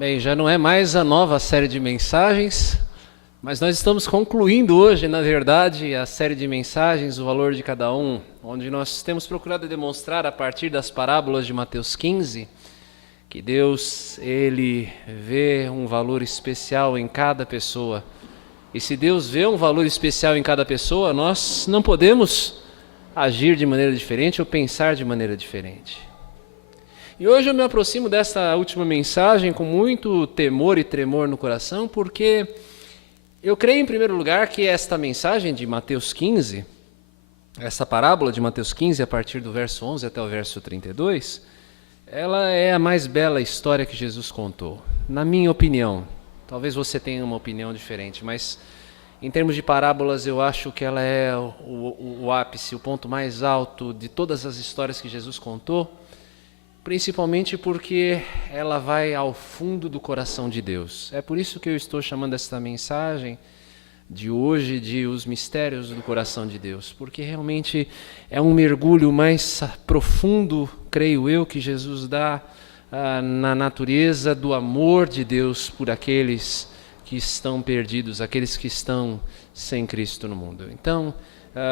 Bem, já não é mais a nova série de mensagens, mas nós estamos concluindo hoje, na verdade, a série de mensagens, o valor de cada um, onde nós temos procurado demonstrar a partir das parábolas de Mateus 15, que Deus, Ele vê um valor especial em cada pessoa. E se Deus vê um valor especial em cada pessoa, nós não podemos agir de maneira diferente ou pensar de maneira diferente. E hoje eu me aproximo desta última mensagem com muito temor e tremor no coração, porque eu creio em primeiro lugar que esta mensagem de Mateus 15, essa parábola de Mateus 15, a partir do verso 11 até o verso 32, ela é a mais bela história que Jesus contou, na minha opinião. Talvez você tenha uma opinião diferente, mas em termos de parábolas eu acho que ela é o ápice, o ponto mais alto de todas as histórias que Jesus contou, principalmente porque ela vai ao fundo do coração de Deus. É por isso que eu estou chamando esta mensagem de hoje de Os Mistérios do Coração de Deus, porque realmente é um mergulho mais profundo, creio eu, que Jesus dá na natureza do amor de Deus por aqueles que estão perdidos, aqueles que estão sem Cristo no mundo. Então,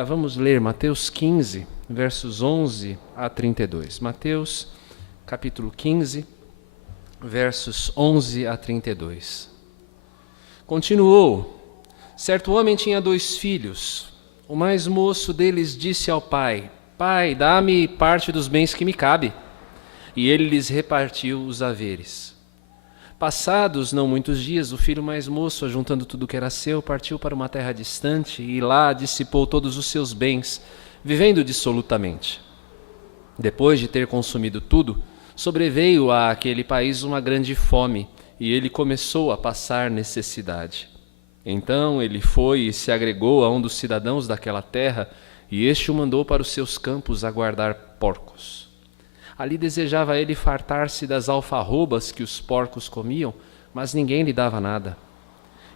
vamos ler Mateus 15, versos 11 a 32. Mateus capítulo 15, versos 11 a 32. Continuou: certo homem tinha 2 filhos. O mais moço deles disse ao pai: Pai, dá-me parte dos bens que me cabe. E ele lhes repartiu os haveres. Passados não muitos dias, o filho mais moço, ajuntando tudo que era seu, partiu para uma terra distante e lá dissipou todos os seus bens, vivendo dissolutamente. Depois de ter consumido tudo, sobreveio àquele país uma grande fome, e ele começou a passar necessidade. Então ele foi e se agregou a um dos cidadãos daquela terra, e este o mandou para os seus campos a guardar porcos. Ali desejava ele fartar-se das alfarrobas que os porcos comiam, mas ninguém lhe dava nada.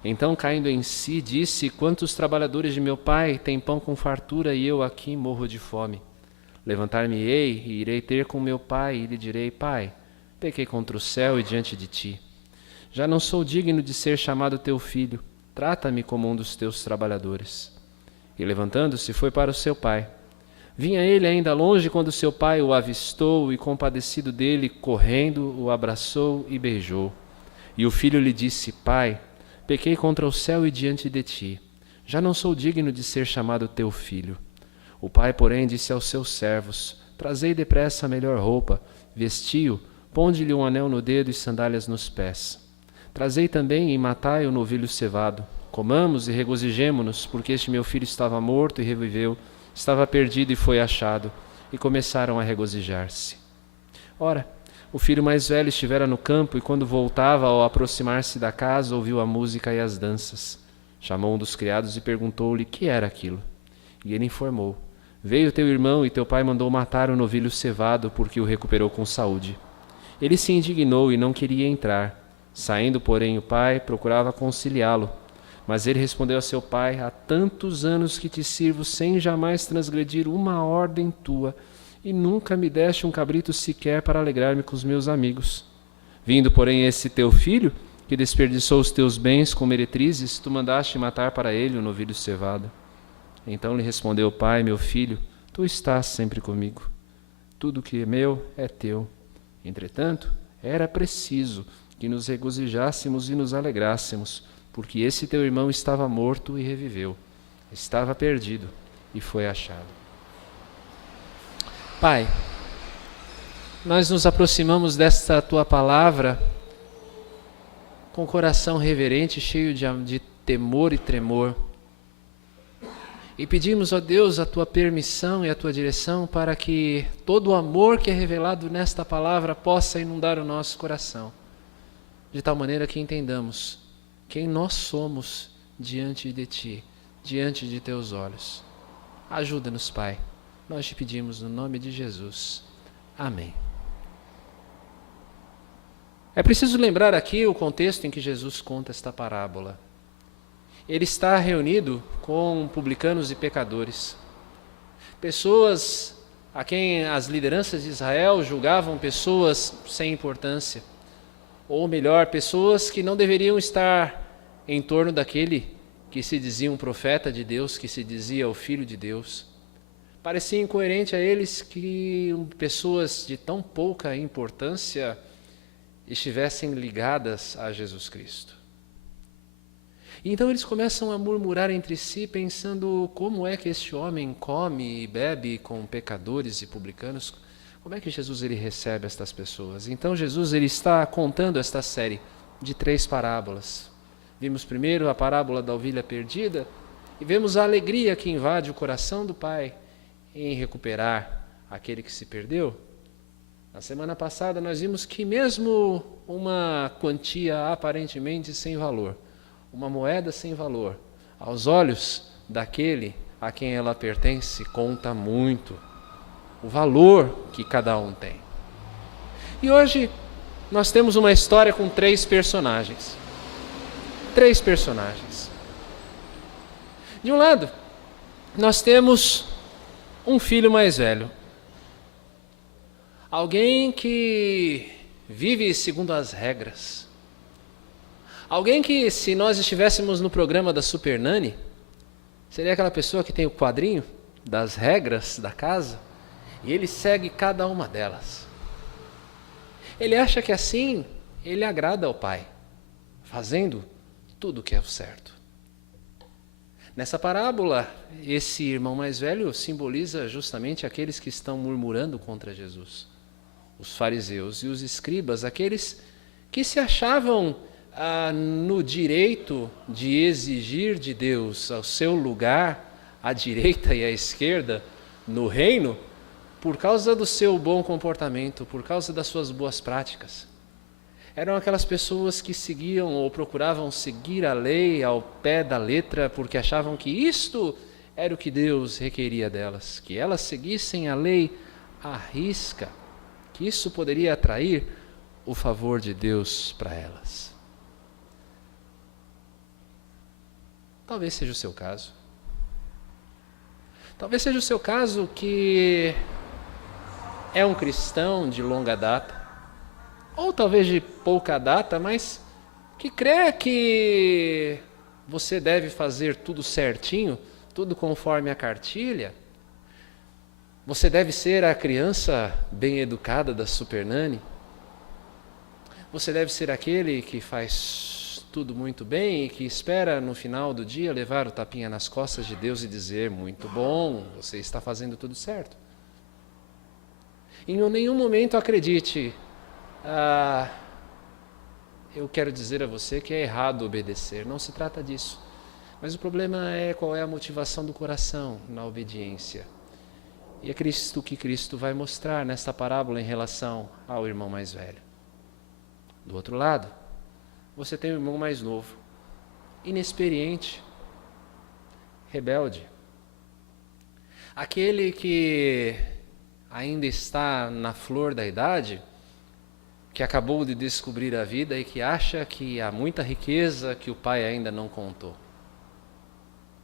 Então, caindo em si, disse: Quantos trabalhadores de meu pai têm pão com fartura, e eu aqui morro de fome? Levantar-me-ei e irei ter com meu pai, e lhe direi: Pai, pequei contra o céu e diante de ti. Já não sou digno de ser chamado teu filho. Trata-me como um dos teus trabalhadores. E levantando-se, foi para o seu pai. Vinha ele ainda longe quando seu pai o avistou e, compadecido dele, correndo, o abraçou e beijou. E o filho lhe disse: Pai, pequei contra o céu e diante de ti. Já não sou digno de ser chamado teu filho. O pai, porém, disse aos seus servos: Trazei depressa a melhor roupa, vestiu, ponde-lhe um anel no dedo e sandálias nos pés. Trazei também e matai o novilho cevado. Comamos e regozijemo-nos, porque este meu filho estava morto e reviveu, estava perdido e foi achado. E começaram a regozijar-se. Ora, o filho mais velho estivera no campo, e quando voltava, ao aproximar-se da casa, ouviu a música e as danças. Chamou um dos criados e perguntou-lhe que era aquilo. E ele informou: Veio teu irmão e teu pai mandou matar o novilho cevado, porque o recuperou com saúde. Ele se indignou e não queria entrar. Saindo, porém, o pai procurava conciliá-lo. Mas ele respondeu a seu pai: Há tantos anos que te sirvo sem jamais transgredir uma ordem tua, e nunca me deste um cabrito sequer para alegrar-me com os meus amigos. Vindo, porém, esse teu filho, que desperdiçou os teus bens com meretrizes, tu mandaste matar para ele o novilho cevado. Então lhe respondeu o pai: Meu filho, tu estás sempre comigo. Tudo que é meu é teu. Entretanto, era preciso que nos regozijássemos e nos alegrássemos, porque esse teu irmão estava morto e reviveu, estava perdido e foi achado. Pai, nós nos aproximamos desta tua palavra com o coração reverente, cheio de temor e tremor, e pedimos, ó Deus, a tua permissão e a tua direção para que todo o amor que é revelado nesta palavra possa inundar o nosso coração, de tal maneira que entendamos quem nós somos diante de ti, diante de teus olhos. Ajuda-nos, Pai. Nós te pedimos no nome de Jesus. Amém. É preciso lembrar aqui o contexto em que Jesus conta esta parábola. Ele está reunido com publicanos e pecadores. Pessoas a quem as lideranças de Israel julgavam pessoas sem importância. ou melhor, pessoas que não deveriam estar em torno daquele que se dizia um profeta de Deus, que se dizia o Filho de Deus. Parecia incoerente a eles que pessoas de tão pouca importância estivessem ligadas a Jesus Cristo. E então eles começam a murmurar entre si, pensando como é que este homem come e bebe com pecadores e publicanos. Como é que Jesus ele recebe estas pessoas? Então Jesus ele está contando esta série de 3 parábolas. Vimos primeiro a parábola da ovelha perdida e vemos a alegria que invade o coração do Pai em recuperar aquele que se perdeu. Na semana passada nós vimos que mesmo uma quantia aparentemente sem valor, uma moeda sem valor, aos olhos daquele a quem ela pertence, conta muito o valor que cada um tem. E hoje nós temos uma história com 3 personagens. 3 personagens. De um lado, nós temos um filho mais velho. Alguém que vive segundo as regras. Alguém que, se nós estivéssemos no programa da Super Nanny, seria aquela pessoa que tem o quadrinho das regras da casa e ele segue cada uma delas. Ele acha que assim ele agrada ao Pai, fazendo tudo o que é o certo. Nessa parábola, esse irmão mais velho simboliza justamente aqueles que estão murmurando contra Jesus. Os fariseus e os escribas, aqueles que se achavam no direito de exigir de Deus o seu lugar à direita e à esquerda no reino, por causa do seu bom comportamento, por causa das suas boas práticas. Eram aquelas pessoas que seguiam ou procuravam seguir a lei ao pé da letra, porque achavam que isto era o que Deus requeria delas, que elas seguissem a lei à risca, que isso poderia atrair o favor de Deus para elas. Talvez seja o seu caso. Talvez seja o seu caso que é um cristão de longa data, ou talvez de pouca data, mas que crê que você deve fazer tudo certinho, tudo conforme a cartilha. Você deve ser a criança bem educada da Super Nanny. Você deve ser aquele que faz tudo muito bem e que espera no final do dia levar o tapinha nas costas de Deus e dizer: muito bom, você está fazendo tudo certo. Em nenhum momento acredite, eu quero dizer a você que é errado obedecer, não se trata disso. Mas o problema é qual é a motivação do coração na obediência. E é Cristo que Cristo vai mostrar nesta parábola em relação ao irmão mais velho. Do outro lado, você tem um irmão mais novo, inexperiente, rebelde. Aquele que ainda está na flor da idade, que acabou de descobrir a vida e que acha que há muita riqueza que o pai ainda não contou.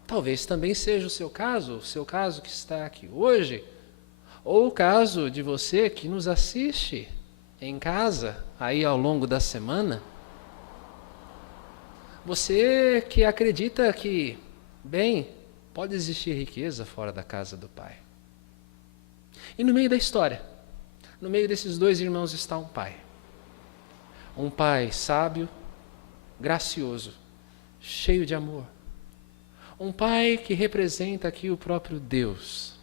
Talvez também seja o seu caso que está aqui hoje, ou o caso de você que nos assiste em casa, aí ao longo da semana. Você que acredita que, bem, pode existir riqueza fora da casa do pai. E no meio da história, no meio desses 2 irmãos está um pai. Um pai sábio, gracioso, cheio de amor. Um pai que representa aqui o próprio Deus.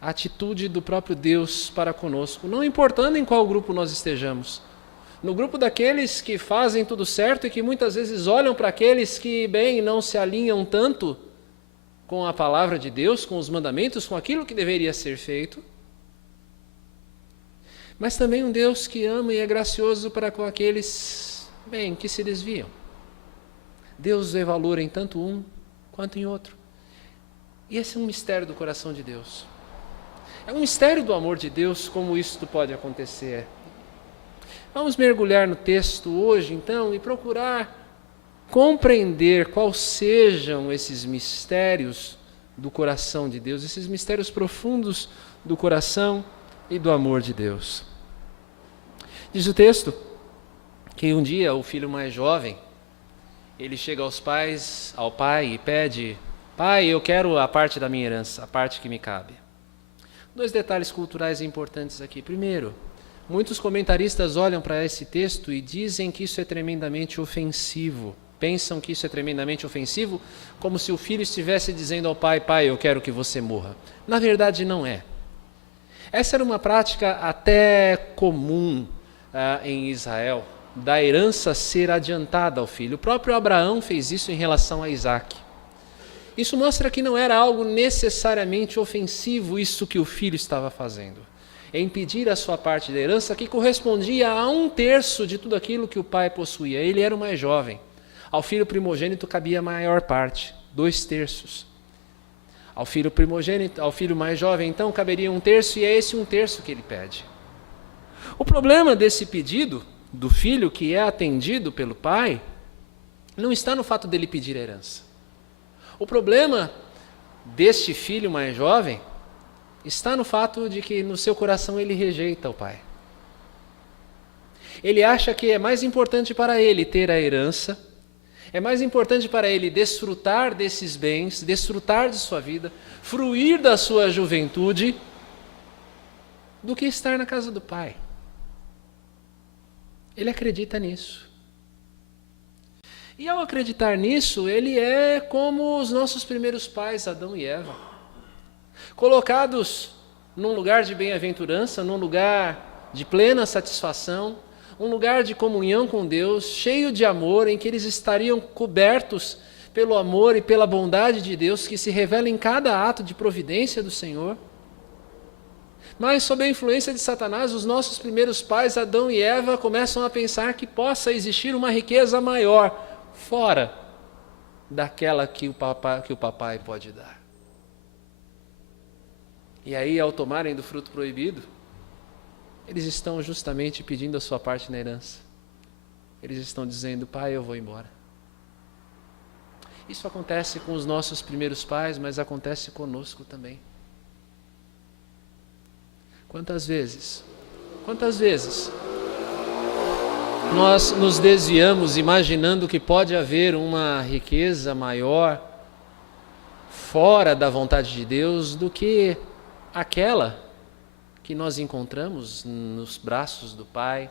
A atitude do próprio Deus para conosco, não importando em qual grupo nós estejamos. No grupo daqueles que fazem tudo certo e que muitas vezes olham para aqueles que, bem, não se alinham tanto com a palavra de Deus, com os mandamentos, com aquilo que deveria ser feito. Mas também um Deus que ama e é gracioso para com aqueles, bem, que se desviam. Deus vê valor em tanto um quanto em outro. E esse é um mistério do coração de Deus. É um mistério do amor de Deus como isto pode acontecer. Vamos mergulhar no texto hoje, então, e procurar compreender quais sejam esses mistérios do coração de Deus, esses mistérios profundos do coração e do amor de Deus. Diz o texto que um dia o filho mais jovem, ele chega ao pai e pede: pai, eu quero a parte da minha herança, a parte que me cabe. Dois detalhes culturais importantes aqui. Primeiro, muitos comentaristas olham para esse texto e dizem que isso é tremendamente ofensivo. Pensam que isso é tremendamente ofensivo, como se o filho estivesse dizendo ao pai: pai, eu quero que você morra. Na verdade, não é. Essa era uma prática até comum em Israel, da herança ser adiantada ao filho. O próprio Abraão fez isso em relação a Isaac. Isso mostra que não era algo necessariamente ofensivo isso que o filho estava fazendo. É impedir a sua parte da herança que correspondia a 1/3 de tudo aquilo que o pai possuía. Ele era o mais jovem. Ao filho primogênito cabia a maior parte, 2/3. Ao filho primogênito, ao filho mais jovem, então, caberia 1/3, e é esse 1/3 que ele pede. O problema desse pedido do filho que é atendido pelo pai não está no fato dele pedir herança. O problema deste filho mais jovem está no fato de que no seu coração ele rejeita o pai. Ele acha que é mais importante para ele ter a herança, é mais importante para ele desfrutar desses bens, desfrutar de sua vida, fruir da sua juventude, do que estar na casa do pai. Ele acredita nisso. E ao acreditar nisso, ele é como os nossos primeiros pais, Adão e Eva, colocados num lugar de bem-aventurança, num lugar de plena satisfação, um lugar de comunhão com Deus, cheio de amor, em que eles estariam cobertos pelo amor e pela bondade de Deus que se revela em cada ato de providência do Senhor. Mas, sob a influência de Satanás, os nossos primeiros pais, Adão e Eva, começam a pensar que possa existir uma riqueza maior fora daquela que o papai pode dar. E aí, ao tomarem do fruto proibido, eles estão justamente pedindo a sua parte na herança. Eles estão dizendo: pai, eu vou embora. Isso acontece com os nossos primeiros pais, mas acontece conosco também. Quantas vezes nós nos desviamos imaginando que pode haver uma riqueza maior fora da vontade de Deus do que aquela que nós encontramos nos braços do Pai,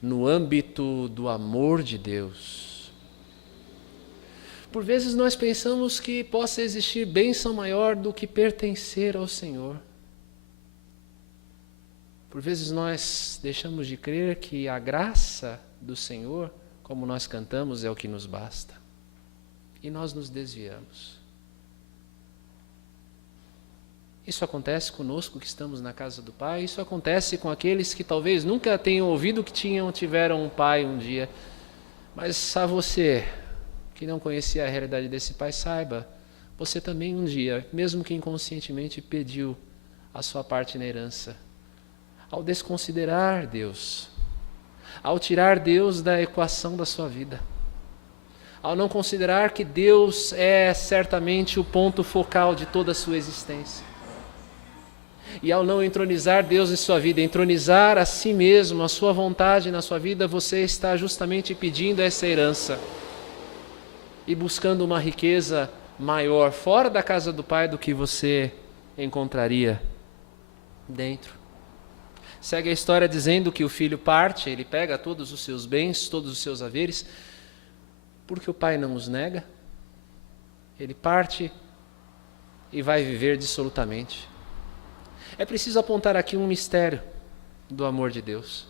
no âmbito do amor de Deus. Por vezes nós pensamos que possa existir bênção maior do que pertencer ao Senhor. Por vezes nós deixamos de crer que a graça do Senhor, como nós cantamos, é o que nos basta. E nós nos desviamos. Isso acontece conosco que estamos na casa do Pai, isso acontece com aqueles que talvez nunca tenham ouvido que tiveram um pai um dia. Mas a você, que não conhecia a realidade desse pai, saiba, você também um dia, mesmo que inconscientemente, pediu a sua parte na herança. Ao desconsiderar Deus, ao tirar Deus da equação da sua vida, ao não considerar que Deus é certamente o ponto focal de toda a sua existência, e ao não entronizar Deus em sua vida, entronizar a si mesmo, a sua vontade na sua vida, você está justamente pedindo essa herança e buscando uma riqueza maior fora da casa do Pai do que você encontraria dentro. Segue a história dizendo que o filho parte, ele pega todos os seus bens, todos os seus haveres, porque o pai não os nega. Ele parte e vai viver dissolutamente. É preciso apontar aqui um mistério do amor de Deus.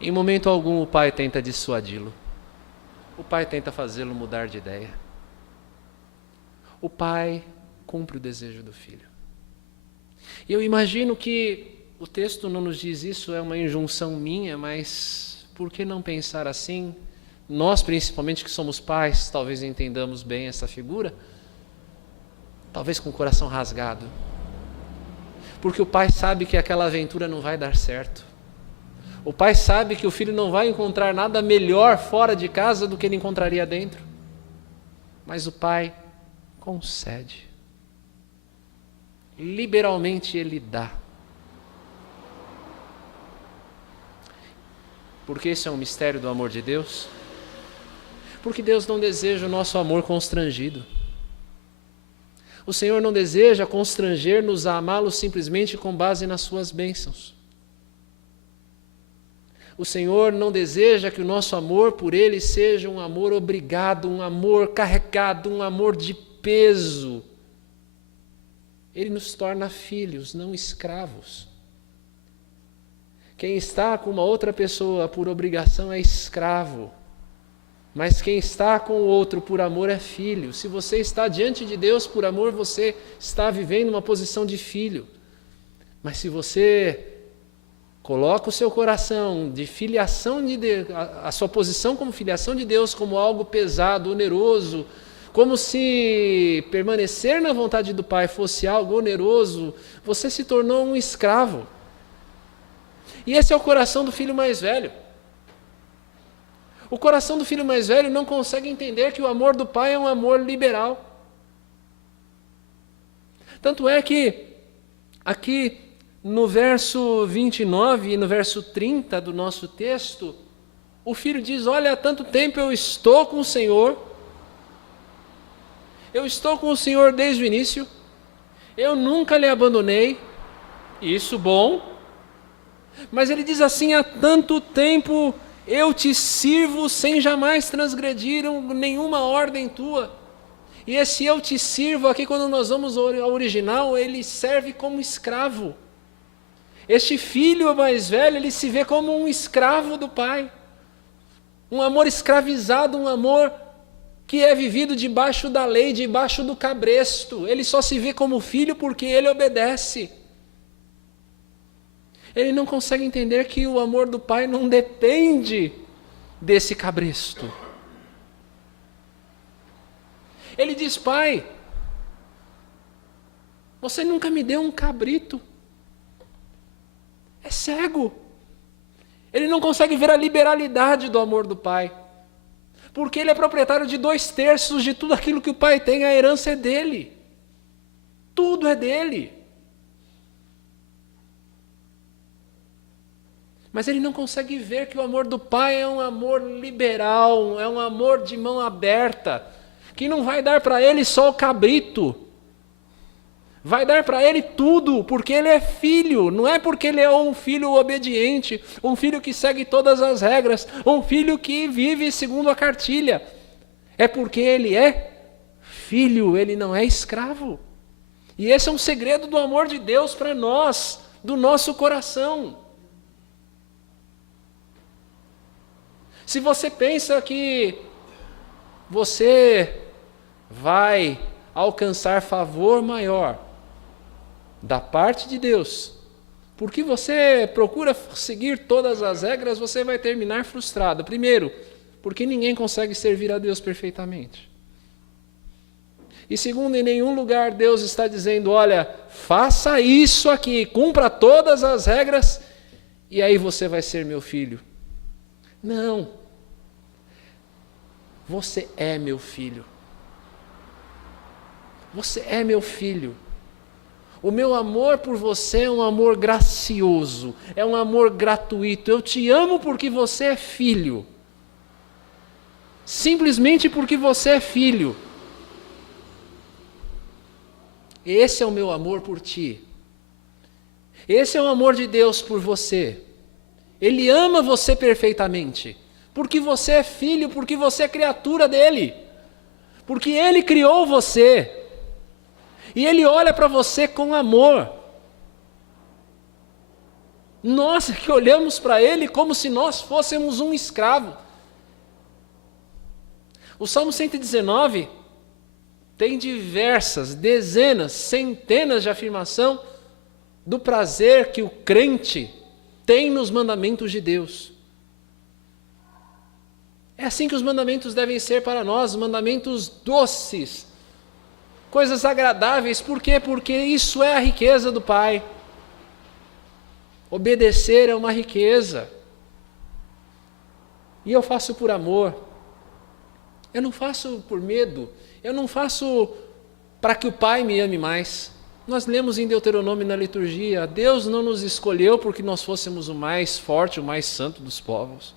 Em momento algum o pai tenta dissuadi-lo. O pai tenta fazê-lo mudar de ideia. O pai cumpre o desejo do filho. E eu imagino que o texto não nos diz isso, é uma injunção minha, mas por que não pensar assim? Nós, principalmente que somos pais, talvez entendamos bem essa figura, talvez com o coração rasgado. Porque o pai sabe que aquela aventura não vai dar certo. O pai sabe que o filho não vai encontrar nada melhor fora de casa do que ele encontraria dentro. Mas o pai concede. Liberalmente ele dá. Porque esse é um mistério do amor de Deus. Porque Deus não deseja o nosso amor constrangido. O Senhor não deseja constranger-nos a amá-lo simplesmente com base nas suas bênçãos. O Senhor não deseja que o nosso amor por Ele seja um amor obrigado, um amor carregado, um amor de peso. Ele nos torna filhos, não escravos. Quem está com uma outra pessoa por obrigação é escravo. Mas quem está com o outro por amor é filho. Se você está diante de Deus por amor, você está vivendo uma posição de filho. Mas se você coloca o seu coração de filiação de Deus, a sua posição como filiação de Deus como algo pesado, oneroso, como se permanecer na vontade do Pai fosse algo oneroso, você se tornou um escravo. E esse é o coração do filho mais velho. O coração do filho mais velho não consegue entender que o amor do Pai é um amor liberal. Tanto é que aqui no verso 29 e no verso 30 do nosso texto, o filho diz: olha, há tanto tempo eu estou com o Senhor, eu estou com o Senhor desde o início, eu nunca lhe abandonei, isso bom, mas ele diz assim: há tanto tempo eu te sirvo sem jamais transgredir nenhuma ordem tua. E esse eu te sirvo aqui, quando nós vamos ao original, ele serve como escravo. Este filho mais velho, ele se vê como um escravo do pai. Um amor escravizado, um amor que é vivido debaixo da lei, debaixo do cabresto. Ele só se vê como filho porque ele obedece. Ele não consegue entender que o amor do pai não depende desse cabresto. Ele diz: pai, você nunca me deu um cabrito. É cego. Ele não consegue ver a liberalidade do amor do pai. Porque ele é proprietário de 2/3 de tudo aquilo que o pai tem, a herança é dele. Tudo é dele. Mas ele não consegue ver que o amor do pai é um amor liberal, é um amor de mão aberta, que não vai dar para ele só o cabrito, vai dar para ele tudo, porque ele é filho, não é porque ele é um filho obediente, um filho que segue todas as regras, um filho que vive segundo a cartilha, é porque ele é filho, ele não é escravo. E esse é um segredo do amor de Deus para nós, do nosso coração. Se você pensa que você vai alcançar favor maior da parte de Deus, porque você procura seguir todas as regras, você vai terminar frustrado. Primeiro, porque ninguém consegue servir a Deus perfeitamente. E segundo, em nenhum lugar Deus está dizendo: olha, faça isso aqui, cumpra todas as regras, e aí você vai ser meu filho. Não. Você é meu filho. Você é meu filho. O meu amor por você é um amor gracioso, é um amor gratuito. Eu te amo porque você é filho. Simplesmente porque você é filho. Esse é o meu amor por ti. Esse é o amor de Deus por você. Ele ama você perfeitamente, porque você é filho, porque você é criatura dele, porque ele criou você, e ele olha para você com amor. Nós que olhamos para ele como se nós fôssemos um escravo. O Salmo 119 tem diversas, dezenas, centenas de afirmação do prazer que o crente tem nos mandamentos de Deus. É assim que os mandamentos devem ser para nós, mandamentos doces, coisas agradáveis. Por quê? Porque isso é a riqueza do Pai. Obedecer é uma riqueza. E eu faço por amor. Eu não faço por medo. Eu não faço para que o Pai me ame mais. Nós lemos em Deuteronômio na liturgia, Deus não nos escolheu porque nós fôssemos o mais forte, o mais santo dos povos.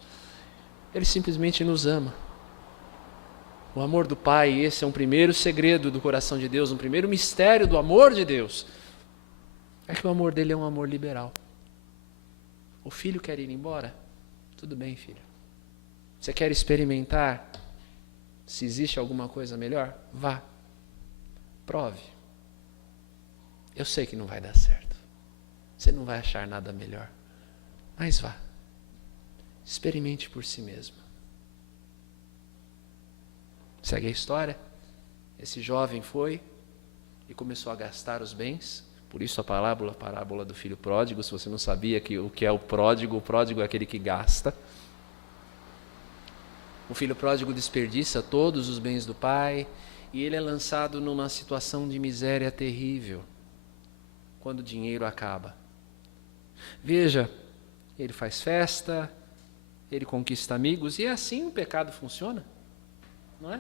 Ele simplesmente nos ama. O amor do Pai, esse é um primeiro segredo do coração de Deus, um primeiro mistério do amor de Deus. É que o amor dele é um amor liberal. O filho quer ir embora? Tudo bem, filho. Você quer experimentar se existe alguma coisa melhor? Vá. Prove. Eu sei que não vai dar certo. Você não vai achar nada melhor. Mas vá. Experimente por si mesmo. Segue a história. Esse jovem foi e começou a gastar os bens. Por isso a parábola do filho pródigo. Se você não sabia o que é o pródigo é aquele que gasta. O filho pródigo desperdiça todos os bens do pai e ele é lançado numa situação de miséria terrível quando o dinheiro acaba. Veja, ele faz festa, ele conquista amigos e assim o pecado funciona, não é?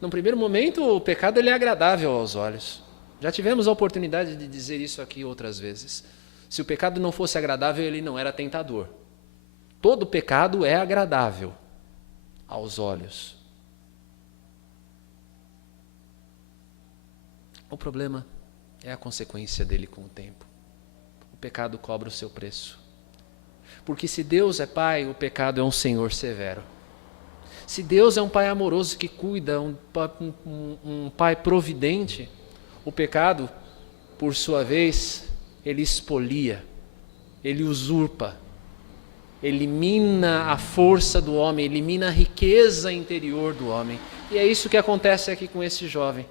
Num primeiro momento, o pecado ele é agradável aos olhos. Já tivemos a oportunidade de dizer isso aqui outras vezes. Se o pecado não fosse agradável, ele não era tentador. Todo pecado é agradável aos olhos. O problema é a consequência dele com o tempo. O pecado cobra o seu preço. Porque se Deus é Pai, o pecado é um Senhor severo. Se Deus é um Pai amoroso que cuida, um Pai providente, o pecado, por sua vez, ele expolia, ele usurpa, elimina a força do homem, elimina a riqueza interior do homem. E é isso que acontece aqui com esse jovem.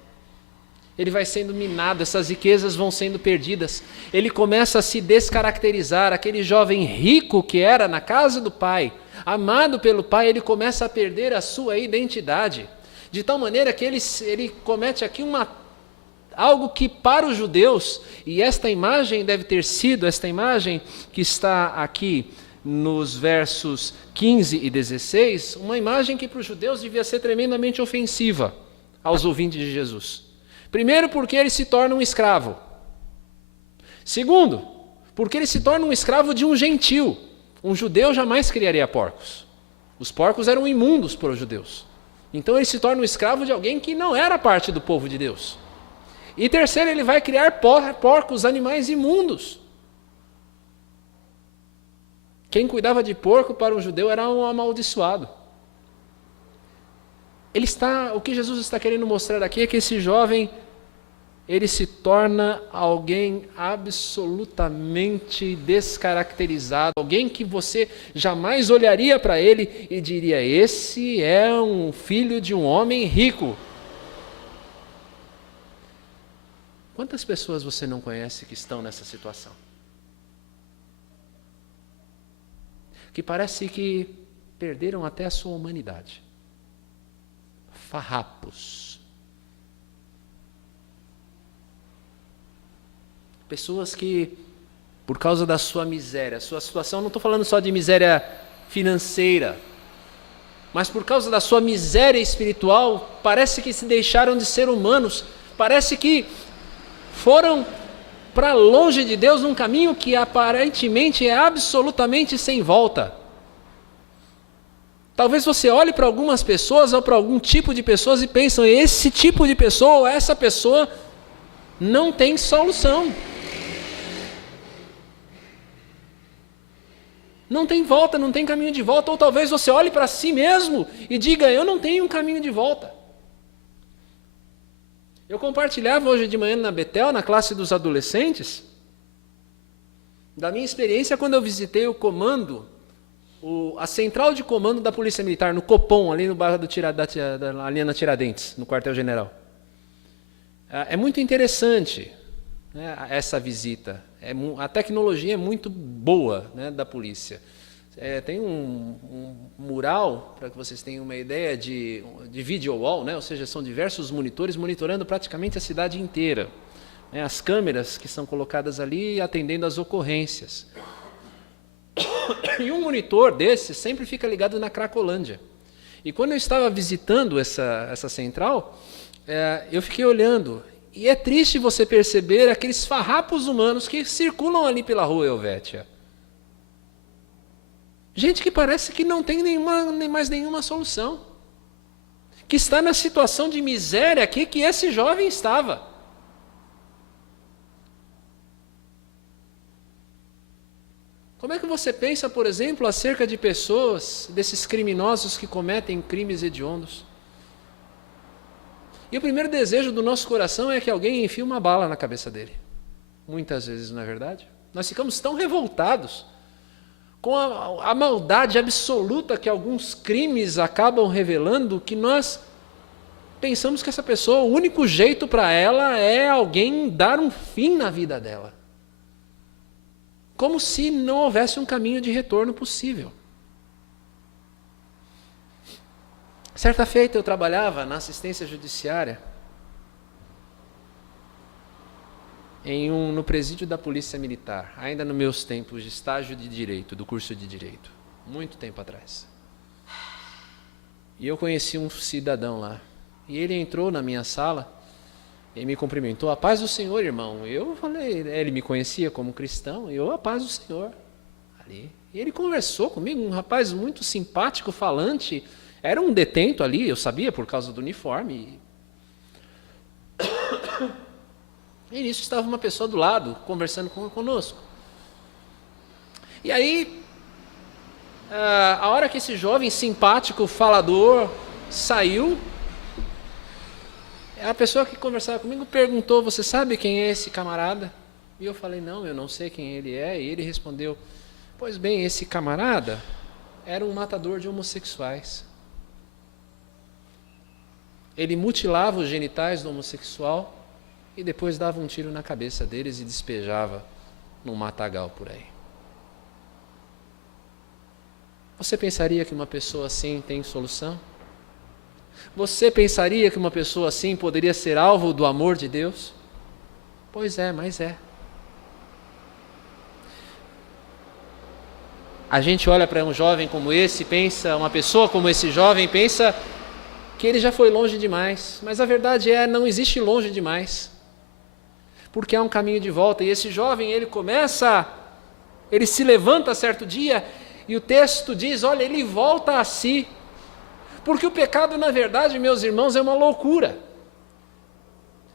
Ele vai sendo minado, essas riquezas vão sendo perdidas. Ele começa a se descaracterizar. Aquele jovem rico que era na casa do pai, amado pelo pai, ele começa a perder a sua identidade. De tal maneira que ele comete aqui algo que para os judeus, e esta imagem deve ter sido, esta imagem que está aqui nos versos 15 e 16, uma imagem que para os judeus devia ser tremendamente ofensiva aos ouvintes de Jesus. Primeiro, porque ele se torna um escravo. Segundo, porque ele se torna um escravo de um gentil. Um judeu jamais criaria porcos. Os porcos eram imundos para os judeus. Então ele se torna um escravo de alguém que não era parte do povo de Deus. E terceiro, ele vai criar porcos, animais imundos. Quem cuidava de porco para um judeu era um amaldiçoado. O que Jesus está querendo mostrar aqui é que esse jovem, ele se torna alguém absolutamente descaracterizado, alguém que você jamais olharia para ele e diria, esse é um filho de um homem rico. Quantas pessoas você não conhece que estão nessa situação? Que parece que perderam até a sua humanidade. Farrapos. Pessoas que, por causa da sua miséria, sua situação, não estou falando só de miséria financeira, mas por causa da sua miséria espiritual, parece que se deixaram de ser humanos, parece que foram para longe de Deus num caminho que aparentemente é absolutamente sem volta. Talvez você olhe para algumas pessoas ou para algum tipo de pessoas e pensam, esse tipo de pessoa ou essa pessoa não tem solução. Não tem volta, não tem caminho de volta. Ou talvez você olhe para si mesmo e diga, eu não tenho um caminho de volta. Eu compartilhava hoje de manhã na Betel, na classe dos adolescentes, da minha experiência quando eu visitei o comando, a central de comando da Polícia Militar, no Copom, ali no bairro ali na Tiradentes, no quartel-general. É muito interessante, né, essa visita. A tecnologia é muito boa, né, da polícia. Tem um mural, para que vocês tenham uma ideia, de video wall, né? Ou seja, são diversos monitores monitorando praticamente a cidade inteira. Né? As câmeras que são colocadas ali atendendo às ocorrências. E um monitor desse sempre fica ligado na Cracolândia. E quando eu estava visitando essa central, eu fiquei olhando, E é triste você perceber aqueles farrapos humanos que circulam ali pela rua Helvétia. Gente que parece que não tem nem mais nenhuma solução. Que está na situação de miséria aqui que esse jovem estava. Como é que você pensa, por exemplo, acerca de pessoas, desses criminosos que cometem crimes hediondos? E o primeiro desejo do nosso coração é que alguém enfie uma bala na cabeça dele. Muitas vezes, não é verdade? Nós ficamos tão revoltados com a maldade absoluta que alguns crimes acabam revelando, que nós pensamos que essa pessoa, o único jeito para ela é alguém dar um fim na vida dela. Como se não houvesse um caminho de retorno possível. Certa feita eu trabalhava na assistência judiciária no presídio da Polícia Militar, ainda nos meus tempos de estágio de Direito, do curso de Direito, muito tempo atrás. E eu conheci um cidadão lá, e ele entrou na minha sala e me cumprimentou: a paz do Senhor, irmão. Eu falei, ele me conhecia como cristão, e eu: a paz do Senhor. Ali. E ele conversou comigo, um rapaz muito simpático, falante, era um detento ali, eu sabia por causa do uniforme. E nisso estava uma pessoa do lado, conversando conosco. E aí, a hora que esse jovem simpático, falador, saiu, a pessoa que conversava comigo perguntou: você sabe quem é esse camarada? E eu falei: não, eu não sei quem ele é. E ele respondeu: pois bem, esse camarada era um matador de homossexuais. Ele mutilava os genitais do homossexual e depois dava um tiro na cabeça deles e despejava num matagal por aí. Você pensaria que uma pessoa assim tem solução? Você pensaria que uma pessoa assim poderia ser alvo do amor de Deus? Pois é, mas é. A gente olha para um jovem como esse, pensa, uma pessoa como esse jovem, pensa que ele já foi longe demais. Mas a verdade é, não existe longe demais. Porque há um caminho de volta. E esse jovem, ele se levanta certo dia, e o texto diz, olha, ele volta a si. Porque o pecado, na verdade, meus irmãos, é uma loucura.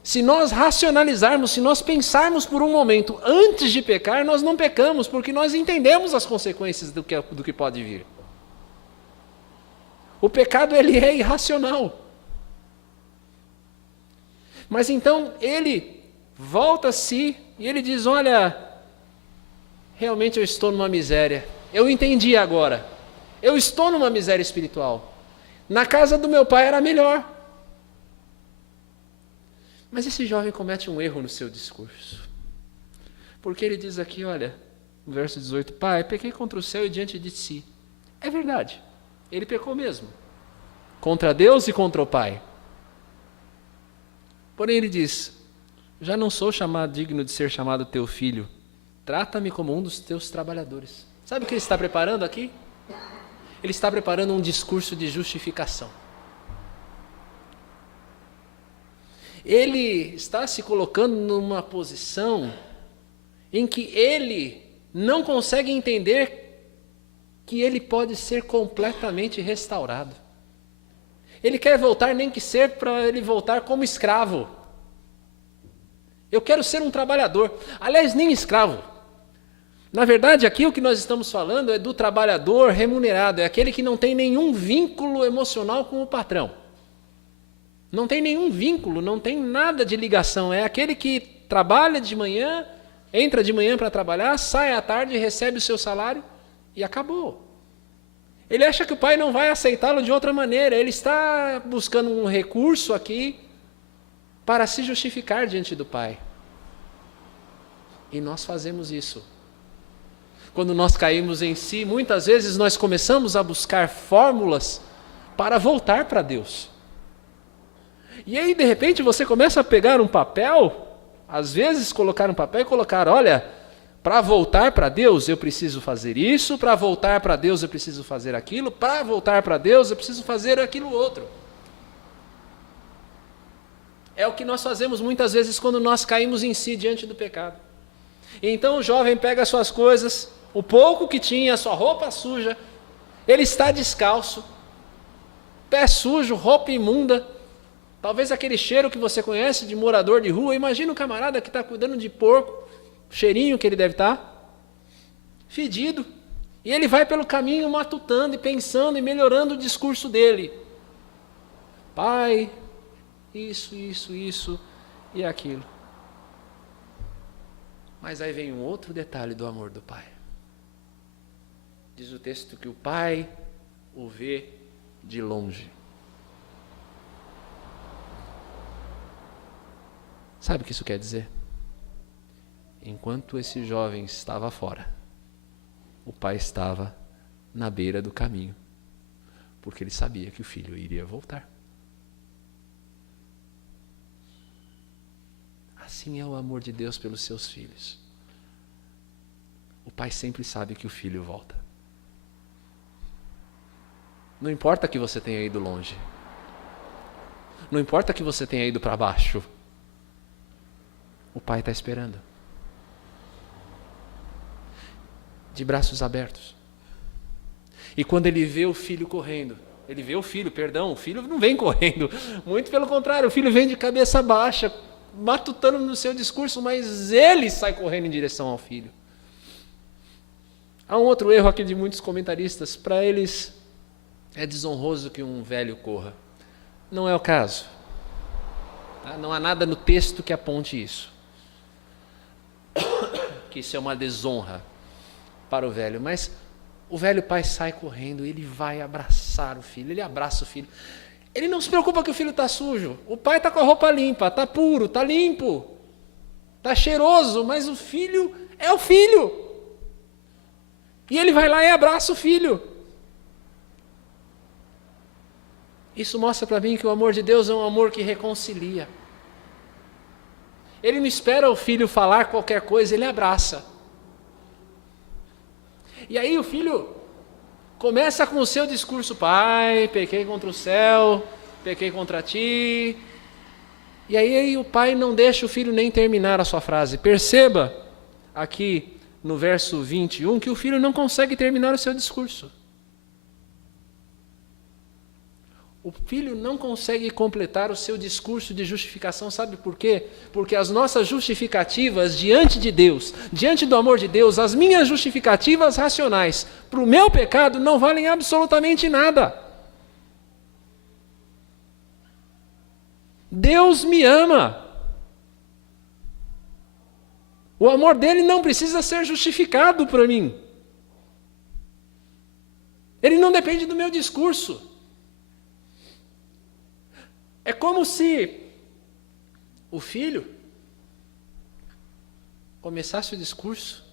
Se nós racionalizarmos, se nós pensarmos por um momento antes de pecar, nós não pecamos, porque nós entendemos as consequências do que pode vir. O pecado, ele é irracional. Mas então, ele volta a si e ele diz, olha, realmente eu estou numa miséria. Eu entendi agora. Eu estou numa miséria espiritual. Na casa do meu pai era melhor. Mas esse jovem comete um erro no seu discurso. Porque ele diz aqui, olha, no verso 18, pai, pequei contra o céu e diante de ti. É verdade, ele pecou mesmo. Contra Deus e contra o pai. Porém ele diz, já não sou digno de ser chamado teu filho. Trata-me como um dos teus trabalhadores. Sabe o que ele está preparando aqui? Ele está preparando um discurso de justificação. Ele está se colocando numa posição em que ele não consegue entender que ele pode ser completamente restaurado. Ele quer voltar, nem que ser para ele voltar como escravo. Eu quero ser um trabalhador. Aliás, nem escravo. Na verdade, aqui o que nós estamos falando é do trabalhador remunerado. É aquele que não tem nenhum vínculo emocional com o patrão. Não tem nenhum vínculo, não tem nada de ligação. É aquele que trabalha de manhã, entra de manhã para trabalhar, sai à tarde, recebe o seu salário e acabou. Ele acha que o pai não vai aceitá-lo de outra maneira. Ele está buscando um recurso aqui para se justificar diante do pai. E nós fazemos isso. Quando nós caímos em si, muitas vezes nós começamos a buscar fórmulas para voltar para Deus. E aí, de repente, você começa a pegar um papel, às vezes colocar um papel e colocar, olha, para voltar para Deus eu preciso fazer isso, para voltar para Deus eu preciso fazer aquilo, para voltar para Deus eu preciso fazer aquilo outro. É o que nós fazemos muitas vezes quando nós caímos em si diante do pecado. Então o jovem pega as suas coisas, o pouco que tinha, a sua roupa suja, ele está descalço, pé sujo, roupa imunda, talvez aquele cheiro que você conhece de morador de rua. Imagina o camarada que está cuidando de porco, o cheirinho que ele deve estar, fedido. E ele vai pelo caminho matutando e pensando e melhorando o discurso dele. Pai, isso e aquilo. Mas aí vem um outro detalhe do amor do pai. Diz o texto que o pai o vê de longe. Sabe o que isso quer dizer? Enquanto esse jovem estava fora, o pai estava na beira do caminho, porque ele sabia que o filho iria voltar. Assim é o amor de Deus pelos seus filhos. O pai sempre sabe que o filho volta. Não importa que você tenha ido longe. Não importa que você tenha ido para baixo. O pai está esperando. De braços abertos. E quando ele vê o filho correndo, o filho não vem correndo, muito pelo contrário, o filho vem de cabeça baixa, matutando no seu discurso, mas ele sai correndo em direção ao filho. Há um outro erro aqui de muitos comentaristas. Para eles é desonroso que um velho corra. Não é o caso. Não há nada no texto que aponte isso. Que isso é uma desonra para o velho. Mas o velho pai sai correndo, ele vai abraçar o filho, ele abraça o filho. Ele não se preocupa que o filho está sujo. O pai está com a roupa limpa, está puro, está limpo, está cheiroso, mas o filho é o filho. E ele vai lá e abraça o filho. Isso mostra para mim que o amor de Deus é um amor que reconcilia. Ele não espera o filho falar qualquer coisa, ele abraça. E aí o filho começa com o seu discurso: pai, pequei contra o céu, pequei contra ti. E aí o pai não deixa o filho nem terminar a sua frase. Perceba aqui no verso 21 que o filho não consegue terminar o seu discurso. O filho não consegue completar o seu discurso de justificação. Sabe por quê? Porque as nossas justificativas diante de Deus, diante do amor de Deus, as minhas justificativas racionais para o meu pecado não valem absolutamente nada. Deus me ama. O amor dele não precisa ser justificado para mim. Ele não depende do meu discurso. É como se o filho começasse o discurso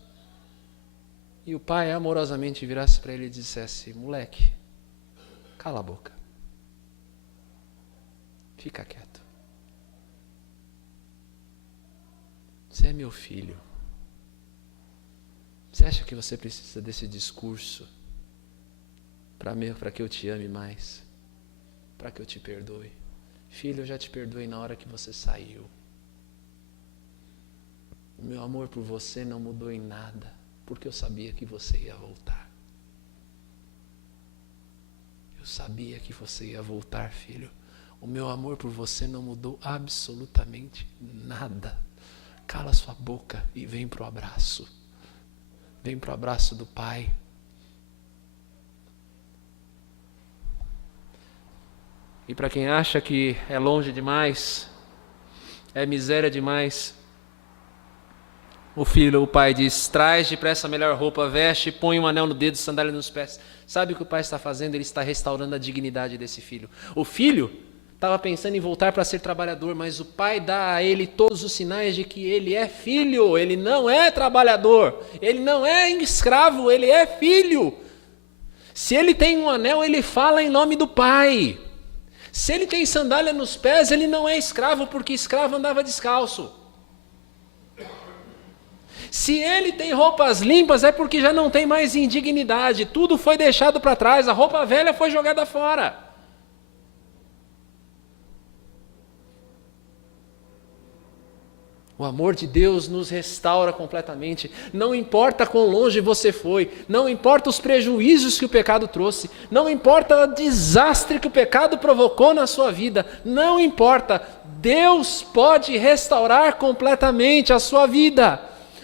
e o pai amorosamente virasse para ele e dissesse: moleque, cala a boca. Fica quieto. Você é meu filho. Você acha que você precisa desse discurso para que eu te ame mais? Para que eu te perdoe? Filho, eu já te perdoei na hora que você saiu. O meu amor por você não mudou em nada, porque eu sabia que você ia voltar. Eu sabia que você ia voltar, filho. O meu amor por você não mudou absolutamente nada. Cala sua boca e vem para o abraço. Vem para o abraço do pai. E para quem acha que é longe demais, é miséria demais, o pai diz: traz depressa a melhor roupa, veste, põe um anel no dedo, sandália nos pés. Sabe o que o pai está fazendo? Ele está restaurando a dignidade desse filho. O filho estava pensando em voltar para ser trabalhador, mas o pai dá a ele todos os sinais de que ele é filho, ele não é trabalhador, ele não é escravo, ele é filho. Se ele tem um anel, ele fala em nome do pai. Se ele tem sandália nos pés, ele não é escravo, porque escravo andava descalço. Se ele tem roupas limpas, é porque já não tem mais indignidade. Tudo foi deixado para trás, a roupa velha foi jogada fora. O amor de Deus nos restaura completamente. Não importa quão longe você foi, não importa os prejuízos que o pecado trouxe, não importa o desastre que o pecado provocou na sua vida, não importa. Deus pode restaurar completamente a sua vida.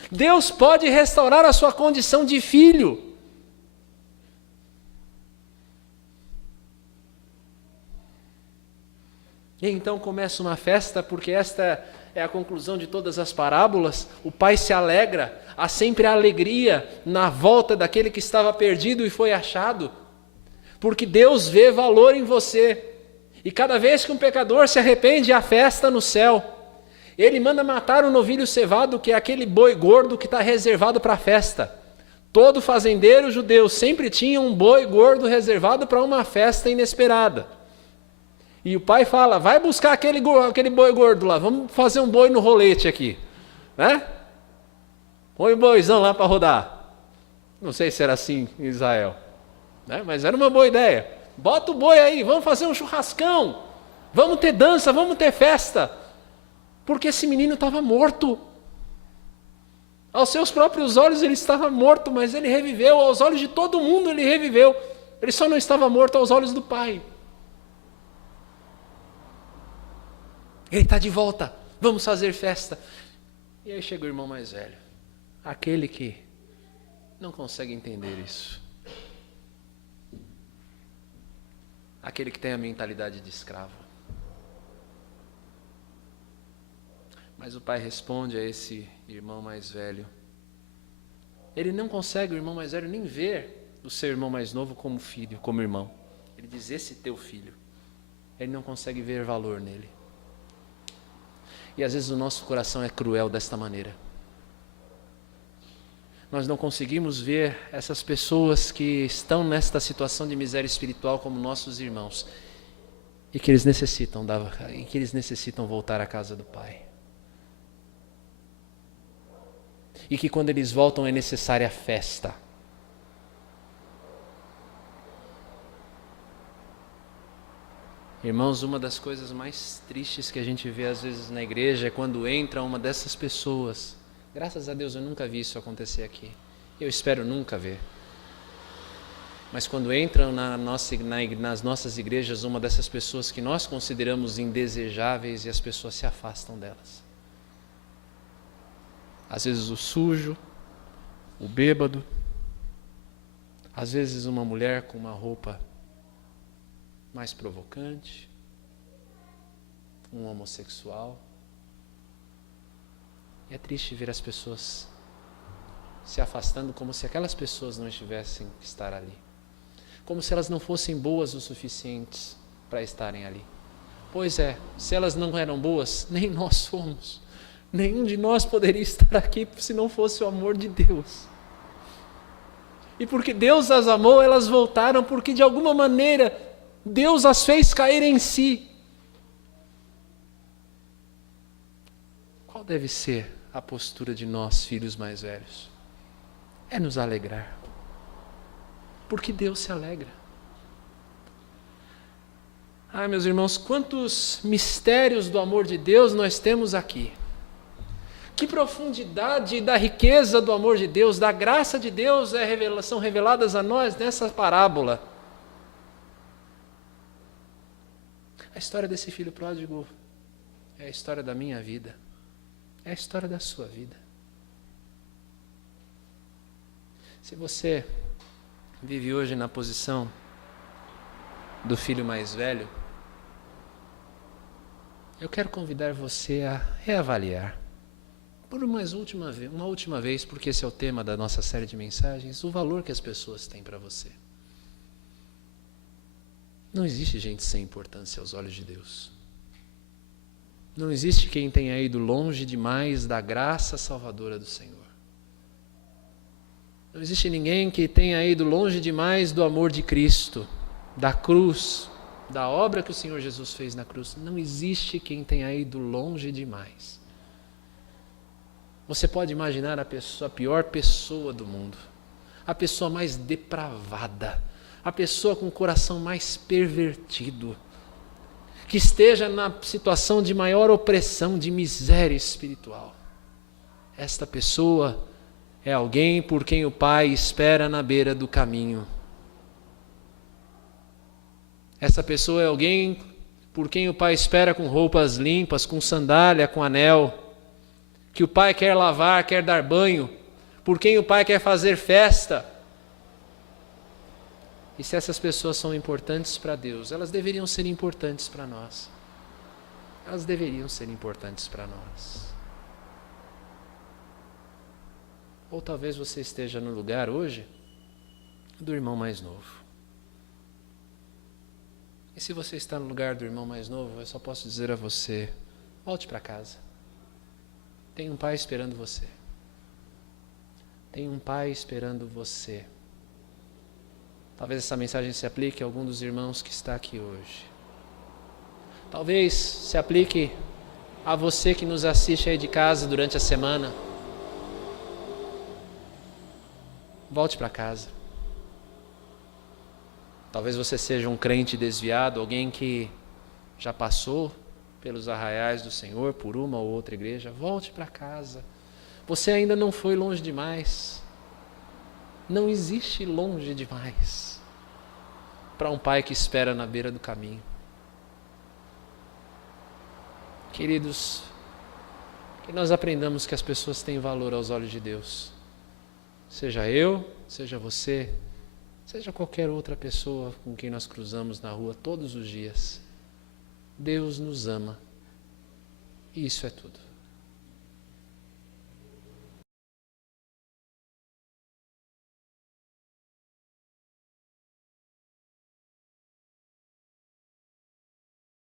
Deus pode restaurar a sua condição de filho. E então começa uma festa, porque esta é a conclusão de todas as parábolas. O pai se alegra, há sempre a alegria na volta daquele que estava perdido e foi achado, porque Deus vê valor em você. E cada vez que um pecador se arrepende, há festa no céu. Ele manda matar o novilho cevado, que é aquele boi gordo que está reservado para a festa. Todo fazendeiro judeu sempre tinha um boi gordo reservado para uma festa inesperada. E o pai fala, vai buscar aquele boi gordo lá, vamos fazer um boi no rolete aqui. Né? Põe o boizão lá para rodar. Não sei se era assim em Israel, né? Mas era uma boa ideia. Bota o boi aí, vamos fazer um churrascão. Vamos ter dança, vamos ter festa. Porque esse menino estava morto. Aos seus próprios olhos ele estava morto, mas ele reviveu. Aos olhos de todo mundo ele reviveu. Ele só não estava morto aos olhos do pai. Ele está de volta, vamos fazer festa. E aí chega o irmão mais velho, aquele que não consegue entender isso. Aquele que tem a mentalidade de escravo. Mas o pai responde a esse irmão mais velho. Ele não consegue, o irmão mais velho, nem ver o seu irmão mais novo como filho, como irmão. Ele diz, esse teu filho. Ele não consegue ver valor nele. E às vezes o nosso coração é cruel desta maneira. Nós não conseguimos ver essas pessoas que estão nesta situação de miséria espiritual como nossos irmãos e que eles necessitam voltar à casa do Pai. E que quando eles voltam é necessária a festa. Irmãos, uma das coisas mais tristes que a gente vê às vezes na igreja é quando entra uma dessas pessoas. Graças a Deus eu nunca vi isso acontecer aqui. Eu espero nunca ver. Mas quando entram nas nossas igrejas uma dessas pessoas que nós consideramos indesejáveis e as pessoas se afastam delas. Às vezes o sujo, o bêbado, às vezes uma mulher com uma roupa mais provocante, um homossexual. E é triste ver as pessoas se afastando como se aquelas pessoas não estivessem que estar ali. Como se elas não fossem boas o suficientes para estarem ali. Pois é, se elas não eram boas, nem nós somos. Nenhum de nós poderia estar aqui se não fosse o amor de Deus. E porque Deus as amou, elas voltaram, porque de alguma maneira Deus as fez cair em si. Qual deve ser a postura de nós, filhos mais velhos? É nos alegrar. Porque Deus se alegra. Ai, meus irmãos, quantos mistérios do amor de Deus nós temos aqui. Que profundidade da riqueza do amor de Deus, da graça de Deus são reveladas a nós nessa parábola. A história desse filho pródigo é a história da minha vida. É a história da sua vida. Se você vive hoje na posição do filho mais velho, eu quero convidar você a reavaliar, por uma última vez, porque esse é o tema da nossa série de mensagens, o valor que as pessoas têm para você. Não existe gente sem importância aos olhos de Deus. Não existe quem tenha ido longe demais da graça salvadora do Senhor. Não existe ninguém que tenha ido longe demais do amor de Cristo, da cruz, da obra que o Senhor Jesus fez na cruz. Não existe quem tenha ido longe demais. Você pode imaginar a pior pessoa do mundo, a pessoa mais depravada, a pessoa com o coração mais pervertido, que esteja na situação de maior opressão, de miséria espiritual. esta pessoa é alguém por quem o Pai espera na beira do caminho. Essa pessoa é alguém por quem o Pai espera com roupas limpas, com sandália, com anel, que o Pai quer lavar, quer dar banho, por quem o Pai quer fazer festa. E se essas pessoas são importantes para Deus, elas deveriam ser importantes para nós. Elas deveriam ser importantes para nós. Ou talvez você esteja no lugar hoje do irmão mais novo. E se você está no lugar do irmão mais novo, eu só posso dizer a você, volte para casa. Tem um pai esperando você. Tem um pai esperando você. Talvez essa mensagem se aplique a algum dos irmãos que está aqui hoje. Talvez se aplique a você que nos assiste aí de casa durante a semana. Volte para casa. Talvez você seja um crente desviado, alguém que já passou pelos arraiais do Senhor, por uma ou outra igreja. Volte para casa. Você ainda não foi longe demais. Não existe longe demais para um pai que espera na beira do caminho. Queridos, que nós aprendamos que as pessoas têm valor aos olhos de Deus. Seja eu, seja você, seja qualquer outra pessoa com quem nós cruzamos na rua todos os dias. Deus nos ama. E isso é tudo.